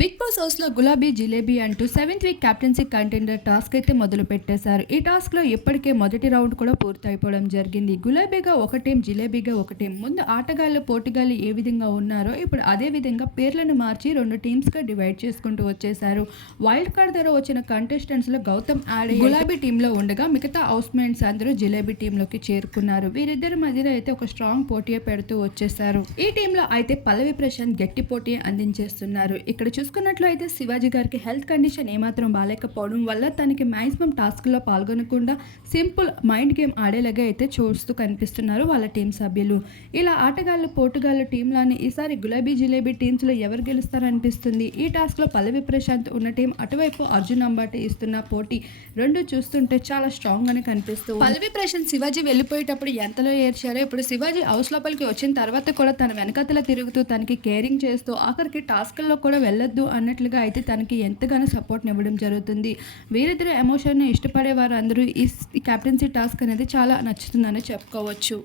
Big boss హౌస్లో గులాబీ జిలేబీ అంటూ seventh week captaincy contender task అయితే మొదలు పెట్టేశారు. ఈ టాస్క్లో ఇప్పటికే మొదటి రౌండ్ కూడా పూర్తయిపోవడం జరిగింది. గులాబీగా ఒక టీం జిలేబీగా ఒక టీం. ముందు ఆటగాళ్ళు పోటీగాళ్ళు ఏ విధంగా ఉన్నారో ఇప్పుడు అదే విధంగా పేర్లను మార్చి రెండు టీమ్స్గా డివైడ్ చేసుకుంటూ వచ్చేసారు వైల్డ్ కార్డ్ ద్వారా వచ్చిన కంటెస్టెంట్స్లో గౌతమ్ ఆడే గులాబీ టీమ్లో ఉండగా మిగతా హౌస్ మేట్స్ అందరూ జిలేబీ టీమ్లోకి చేరుకున్నారు. వీరిద్దరి మధ్యలో అయితే ఒక స్ట్రాంగ్ పోటీ పెడుతూ వచ్చేసారు ఈ టీంలో అయితే పల్లవి ప్రశాంత్ గట్టి పోటీ అందించేస్తున్నారు. ఇక్కడ చూసుకున్నట్లు అయితే శివాజీ గారికి హెల్త్ కండిషన్ ఏమాత్రం బాగాలేకపోవడం వల్ల తనకి మాక్సిమం టాస్క్లో పాల్గొనకుండా సింపుల్ మైండ్ గేమ్ ఆడేలాగా అయితే చూస్తూ కనిపిస్తున్నారు వాళ్ళ టీం సభ్యులు. ఇలా ఆటగాళ్ళు పోటుగాళ్ళ టీంలోని ఈసారి గులాబీ జిలేబీ టీమ్స్లో ఎవరు గెలుస్తారనిపిస్తుంది? ఈ టాస్క్లో పల్లవి ప్రశాంత్ ఉన్న టీం అటువైపు అర్జున్ అంబాటి ఇస్తున్న పోటీ రెండు చూస్తుంటే చాలా స్ట్రాంగ్ కనిపిస్తుంది పల్లవి ప్రశాంత్ శివాజీ వెళ్ళిపోయేటప్పుడు ఎంతలో ఏర్చారో ఇప్పుడు శివాజీ హౌస్ లోపలికి వచ్చిన తర్వాత కూడా తన వెనకతల తిరుగుతూ తనకి కేరింగ్ చేస్తూ ఆఖరికి టాస్క్ల్లో కూడా వెళ్ళొద్దు అన్నట్లుగా అయితే తనకి ఎంతగానో సపోర్ట్ని ఇవ్వడం జరుగుతుంది. వీరిద్దరు ఎమోషన్ని ఇష్టపడే వారు అందరూ ఈ కెప్టెన్సీ టాస్క్ అనేది చాలా నచ్చుతుందని చెప్పుకోవచ్చు.